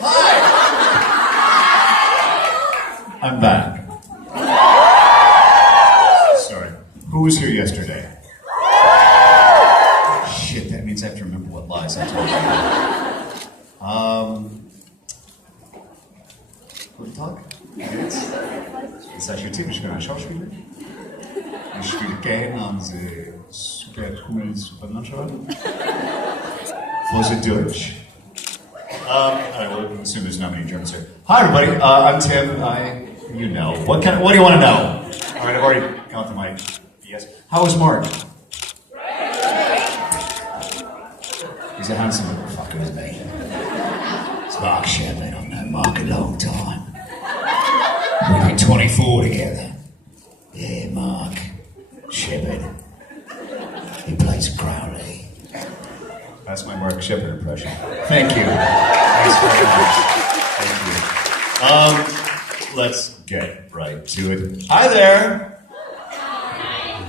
Hi! I'm back. Sorry. Who was here yesterday? Shit, that means I have to remember what lies I told you. Guten Tag. Ist das typisch für einen Schauspieler? Ich spiele gerne an the super coolen Supernatural. Was it Deutsch? I will assume there's not many Germans here. Hi, everybody. I'm Tim. You know. What do you want to know? All right, I've already gone through my BS. How was Mark? He's a handsome motherfucker, isn't he? It's Mark Shepard. I've known Mark a long time. We've been 24 together. Yeah, Mark Shepard. He plays Crowley. That's my Mark Shepard impression. Thank you. Thanks very much. Thank you. Let's get right to it. Hi there.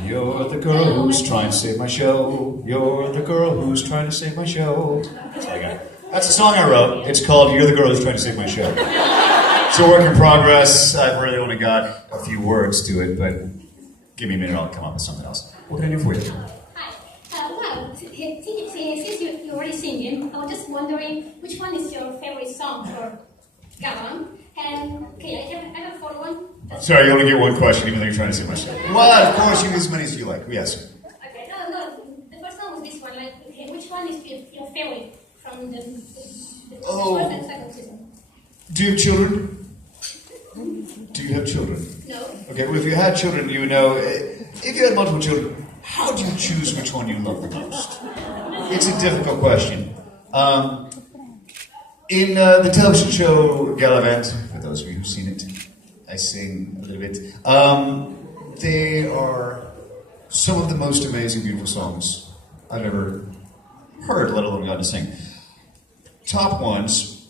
You're the girl who's trying to save my show. You're the girl who's trying to save my show. That's all I got. That's a song I wrote. It's called You're the Girl Who's Trying to Save My Show. It's a work in progress. I've really only got a few words to it, but give me a minute, I'll come up with something else. What can I do for you? Hi. Well, since you're already singing, I was just wondering which one is your favorite song for Galan? And okay, I have a follow one. Sorry, you only get one question, even though you're trying to save my show. Well, of course, you get as many as you like. Yes. Okay, no. The first one was this one. Like, okay, which one is your favorite from the first and second season? Do you have children? Do you have children? No. Okay, well, if you had children, you would know, if you had multiple children, how do you choose which one you love the most? It's a difficult question. In the television show Galavant, for those of you who've seen it, I sing a little bit. They are some of the most amazing, beautiful songs I've ever heard, let alone gotten to sing. Top ones,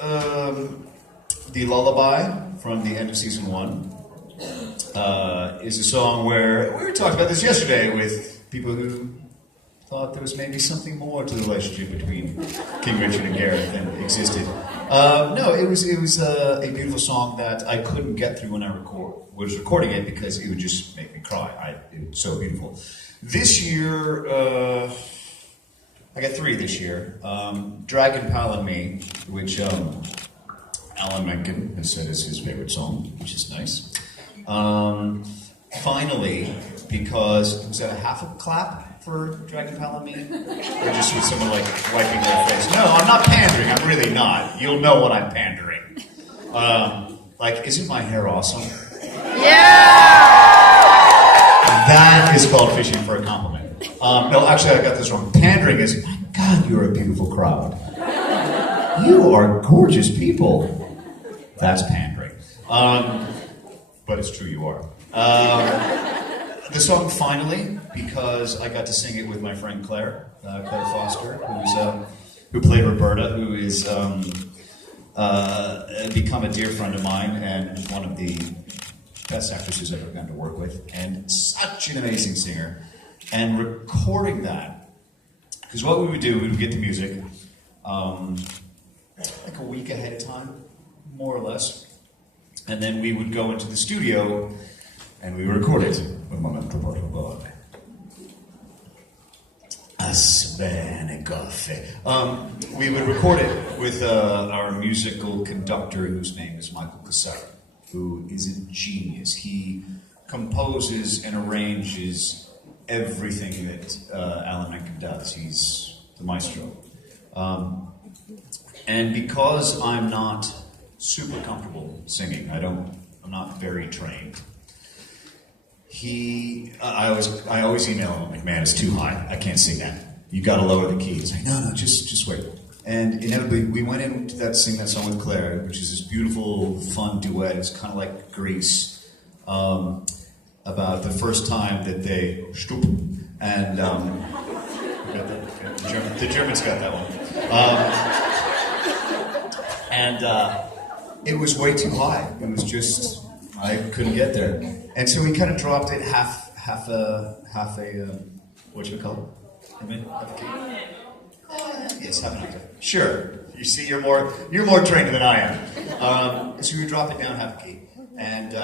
The Lullaby from the end of season 1 is a song where, we were talking about this yesterday with people who thought there was maybe something more to the relationship between King Richard and Gareth than existed. No, it was a beautiful song that I couldn't get through when I was recording it because it would just make me cry. It was so beautiful. This year, I got 3 this year. Dragon Pal and Me, which Alan Menken has said is his favorite song, which is nice. Finally, because, was that a half a clap for Dragon Pal and Me? Or just with someone like wiping their face? No, I'm not pandering, I'm really not. You'll know what I'm pandering. Like, isn't my hair awesome? Yeah! That is called fishing for a compliment. No, actually I got this wrong. Pandering is, my God, you're a beautiful crowd. You are gorgeous people. That's pandering. But it's true, you are. The song Finally, because I got to sing it with my friend Claire Foster, who played Roberta, who is become a dear friend of mine and one of the best actresses I've ever gotten to work with, and such an amazing singer. And recording that, because what we would do, we would get the music like a week ahead of time, more or less. And then we would go into the studio and we would record it. Un momento, por favor. We would record it with our musical conductor, whose name is Michael Cassara, who is a genius. He composes and arranges everything that Alan Menken does. He's the maestro. And because I'm not super comfortable singing, I'm not very trained. I always email him, like, man, it's too high. I can't sing that. You got to lower the key. He's like, no, just wait. And inevitably, we went in to sing that song with Claire, which is this beautiful, fun duet. It's kind of like Grease, about the first time that they stoop, and the Germans got that one. It was way too high. It was just, I couldn't get there. And so we kind of dropped it half a what you call it? Half a key? Yes, half an octave. Sure. You see, you're more trained than I am. So we drop it down half a key, and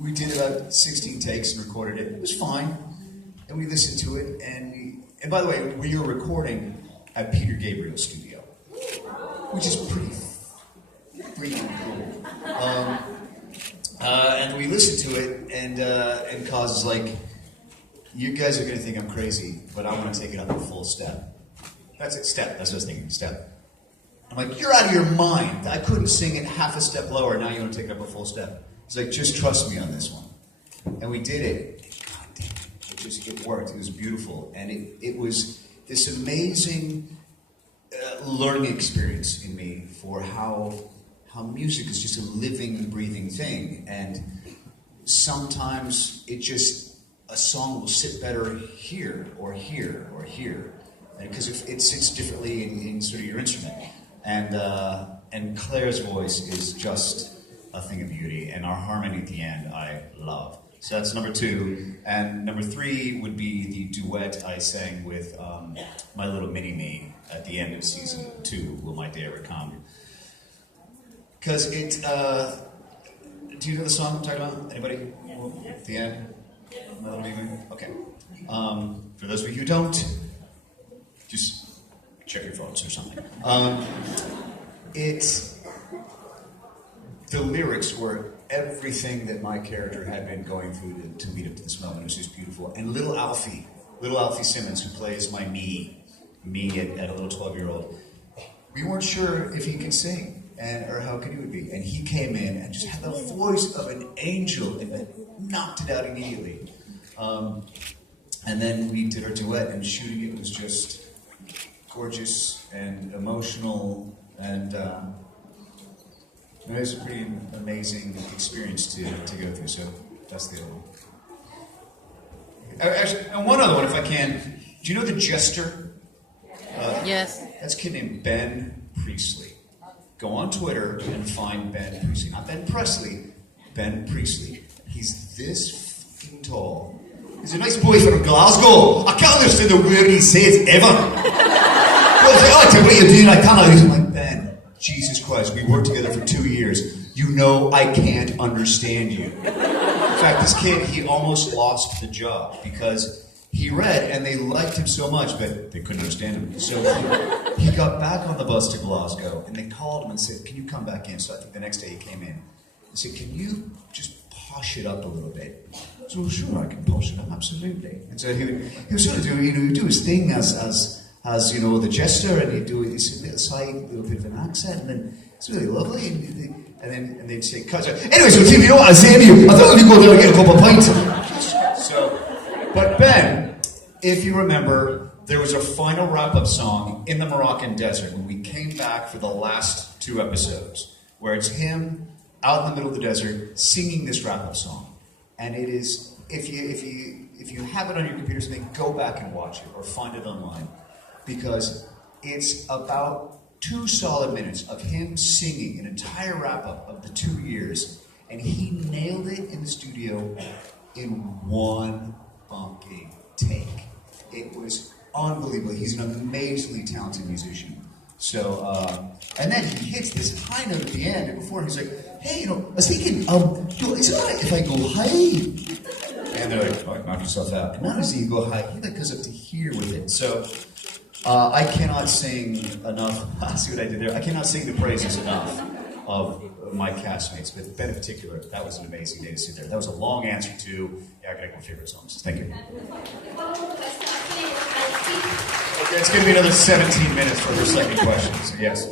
we did about 16 takes and recorded it. It was fine, and we listened to it, and by the way, we were recording at Peter Gabriel's studio, which is pretty freaking cool. And we listened to it, and Cause is like, you guys are going to think I'm crazy, but I want to take it up a full step. That's it, step. That's what I was thinking, step. I'm like, you're out of your mind. I couldn't sing it half a step lower. Now you want to take it up a full step. He's like, just trust me on this one. And we did it. God damn it. It worked. It was beautiful. And it was this amazing learning experience in me for how music is just a living, breathing thing. And sometimes a song will sit better here or here or here. Because it sits differently in sort of your instrument. And Claire's voice is just a thing of beauty, and our harmony at the end I love. So that's number 2. And number 3 would be the duet I sang with my little mini-me at the end of season 2, Will My Day Ever Come? Because it, do you know the song I'm talking about? Anybody? At the end? My little mini-me? Okay. For those of you who don't, just check your phones or something. The lyrics were everything that my character had been going through to lead up to this moment. It was just beautiful. And little Alfie Simmons, who plays my me at a little 12-year-old, we weren't sure if he could sing or how good he would be. And he came in and just had the voice of an angel and knocked it out immediately. And then we did our duet, and shooting it was just gorgeous and emotional, and it was a pretty amazing experience to go through. So that's the other one. Actually, and one other one, if I can. Do you know the Jester? Yes. That's a kid named Ben Priestley. Go on Twitter and find Ben Priestley. Not Ben Presley, Ben Priestley. He's this fucking tall. He's a nice boy from Glasgow. I can't understand the word he says ever. I tell you what you're doing, I can't understand. I'm like, Ben, Jesus Christ, we worked together for 2 years. You know I can't understand you. In fact, this kid, he almost lost the job because he read and they liked him so much, but they couldn't understand him. So he got back on the bus to Glasgow, and they called him and said, can you come back in? So I think the next day he came in. They said, can you just posh it up a little bit? So sure, I can posh it up, absolutely. And so he would sort of do, he'd do his thing as the Jester, and he'd do his little bit of an accent, and then it's really lovely, and they'd say, cut. Anyway, so Tim, you know what I was saying to you? I thought we'd go there and get a couple of pints. But Ben, if you remember, there was a final wrap-up song in the Moroccan desert when we came back for the last 2 episodes, where it's him out in the middle of the desert singing this wrap-up song. And it is, if you have it on your computer or something, go back and watch it or find it online, because it's about 2 solid minutes of him singing an entire wrap-up of the 2 years, and he nailed it in the studio in 1 fucking take. It was unbelievable. He's an amazingly talented musician. So, and then he hits this high note at the end, and before he's like, hey, I was thinking, is it alright if I go high? And they're like, oh, knock yourself out. And not only does he go high, he goes up to here with it. So, I cannot sing enough. See what I did there? I cannot sing the praises enough of my castmates, but Ben in particular. That was an amazing day to sit there. That was a long answer to my favorite songs. Thank you. Okay, it's going to be another 17 minutes for the second question. So yes.